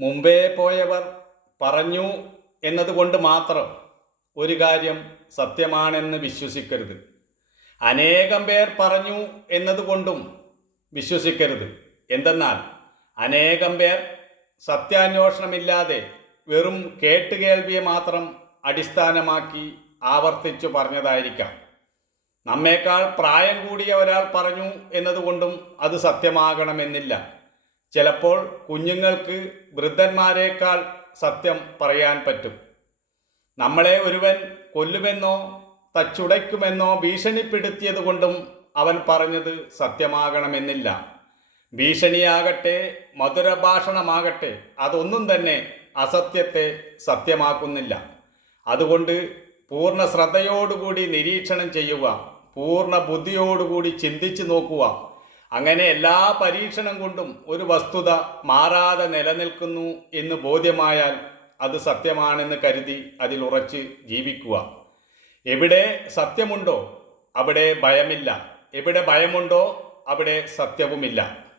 മുമ്പേ പോയവർ പറഞ്ഞു എന്നതുകൊണ്ട് മാത്രം ഒരു കാര്യം സത്യമാണെന്ന് വിശ്വസിക്കരുത്. അനേകം പേർ പറഞ്ഞു എന്നതുകൊണ്ടും വിശ്വസിക്കരുത്. എന്തെന്നാൽ അനേകം പേർ സത്യാന്വേഷണമില്ലാതെ വെറും കേട്ടുകേൾവിയെ മാത്രം അടിസ്ഥാനമാക്കി ആവർത്തിച്ചു പറഞ്ഞതായിരിക്കാം. നമ്മേക്കാൾ പ്രായം കൂടിയ ഒരാൾ പറഞ്ഞു എന്നതുകൊണ്ടും അത് സത്യമാകണമെന്നില്ല. ചിലപ്പോൾ കുഞ്ഞുങ്ങൾക്ക് വൃദ്ധന്മാരെക്കാൾ സത്യം പറയാൻ പറ്റും. നമ്മളെ ഒരുവൻ കൊല്ലുമെന്നോ തച്ചുടയ്ക്കുമെന്നോ ഭീഷണിപ്പെടുത്തിയത് കൊണ്ടും അവൻ പറഞ്ഞത് സത്യമാകണമെന്നില്ല. ഭീഷണിയാകട്ടെ മധുരഭാഷണമാകട്ടെ അതൊന്നും തന്നെ അസത്യത്തെ സത്യമാക്കുന്നില്ല. അതുകൊണ്ട് പൂർണ്ണ ശ്രദ്ധയോടുകൂടി നിരീക്ഷണം ചെയ്യുക, പൂർണ്ണ ബുദ്ധിയോടുകൂടി ചിന്തിച്ചു നോക്കുക. അങ്ങനെ എല്ലാ പരീക്ഷണം കൊണ്ടും ഒരു വസ്തുത മാറാതെ നിലനിൽക്കുന്നു എന്ന് ബോധ്യമായാൽ അത് സത്യമാണെന്ന് കരുതി അതിൽ ഉറച്ച് ജീവിക്കുക. എവിടെ സത്യമുണ്ടോ അവിടെ ഭയമില്ല, എവിടെ ഭയമുണ്ടോ അവിടെ സത്യവുമില്ല.